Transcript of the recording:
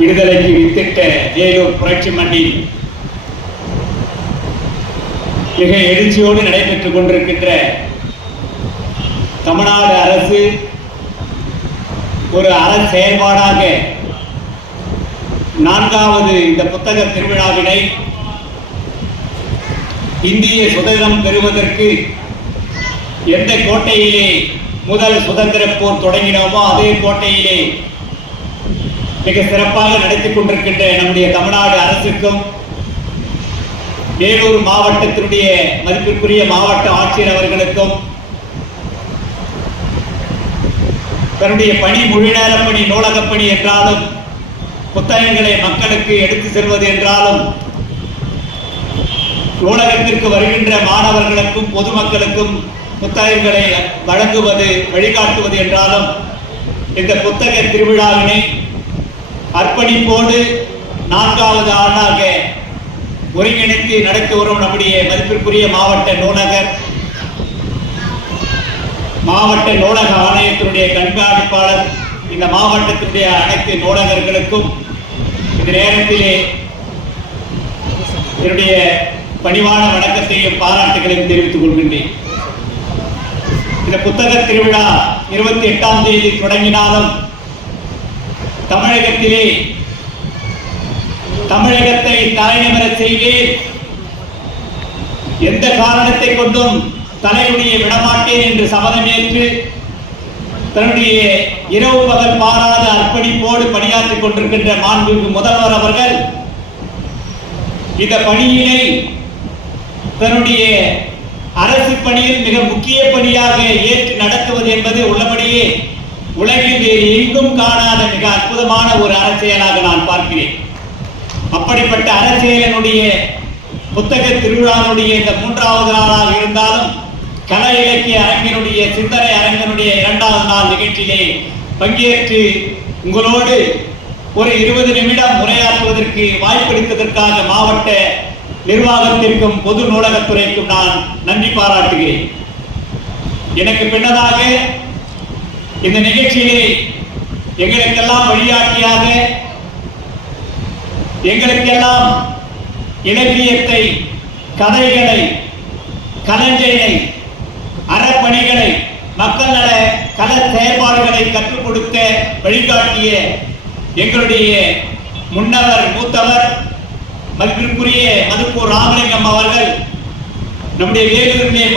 விடுதலைக்கு வித்திட்ட வேலூர் புரட்சி மண்ணில் மிக எழுச்சியோடு நடைபெற்றுக் கொண்டிருக்கின்ற தமிழ்நாடு அரசு ஒரு அற செயல்பாடாக 4வது இந்த புத்தக திருவிழாவினை இந்திய சுதந்திரம் பெறுவதற்கு எந்த கோட்டையிலே முதல் சுதந்திர போர் தொடங்கினோமோ அதே கோட்டையிலே மிக சிறப்பாக நடத்தி கொண்டிருக்கின்ற நம்முடைய தமிழ்நாடு அரசுக்கும் வேலூர் மாவட்டத்தினுடைய மதிப்பிற்குரிய மாவட்ட ஆட்சியர் அவர்களுக்கும் தன்னுடைய பணி முழு நேர பணி நூலகப் பணி என்றாலும் புத்தகங்களை மக்களுக்கு எடுத்து செல்வது என்றாலும் நூலகத்திற்கு வருகின்ற மாணவர்களுக்கும் பொதுமக்களுக்கும் புத்தகங்களை வழங்குவது வழிகாட்டுவது என்றாலும் இந்த புத்தக திருவிழாவினை அர்ப்பணிப்போடு 4வது ஆண்டாக ஒருங்கிணைத்து நடத்தி வரும் நம்முடைய மதிப்பிற்குரிய மாவட்ட நூலக ஆணையத்தினுடைய கண்காணிப்பாளர் இந்த மாவட்டத்தினுடைய அனைத்து நூலகர்களுக்கும் இந்த நேரத்திலே என்னுடைய பணிவான வணக்கத்தையும் பாராட்டுகளையும் தெரிவித்துக் கொள்கின்றேன். இந்த புத்தக திருவிழா 28ஆம் தேதி தொடங்கினாலும் தமிழகத்தை தலைநிமிர செய்வேன், எந்த காரணத்தை கொண்டும் தலையுடைய விடமாட்டேன் என்று சபதமேற்று தன்னுடைய இரவு பகல் பாராத அர்ப்பணிப்போடு பணியாற்றிக் கொண்டிருக்கின்ற மாண்புமிகு முதல்வர் அவர்கள் இந்த பணியினை தன்னுடைய அரசு பணியில் மிக முக்கிய பணியாக ஏற்று நடத்துவது என்பது உள்ளபடியே உலகில் வேறு எங்கும் காணாத மிக அற்புதமான ஒரு அரசியலாக நான் பார்க்கிறேன். அப்படிப்பட்ட அரசியலினுடைய புத்தக திருவிழாவுடைய இந்த 3வது நாளாக இருந்தாலும் கலை இலக்கிய அரங்கினுடைய சிந்தனை அரங்கினுடைய 2வது நாள் நிகழ்ச்சியிலே பங்கேற்று உங்களோடு ஒரு 20 நிமிடம் உரையாற்றுவதற்கு வாய்ப்பளித்ததற்காக மாவட்ட நிர்வாகத்திற்கும் பொது நூலகத்துறைக்கும் நான் நன்றி பாராட்டுகிறேன். எனக்கு பின்னதாக இந்த நிகழ்ச்சியிலே எங்களுக்கெல்லாம் வழிகாட்டியாக எங்களுக்கெல்லாம் இலக்கியத்தை, கதைகளை, கலைஞரை, அறப்பணிகளை, மக்கள் நல கல செயல்பாடுகளை கற்றுக் கொடுக்க வழிகாட்டிய எங்களுடைய மூத்தவர் மதிப்பிற்குரிய மதுக்கூர் ராமலிங்கம் அவர்கள் நம்முடைய வேலூரிலே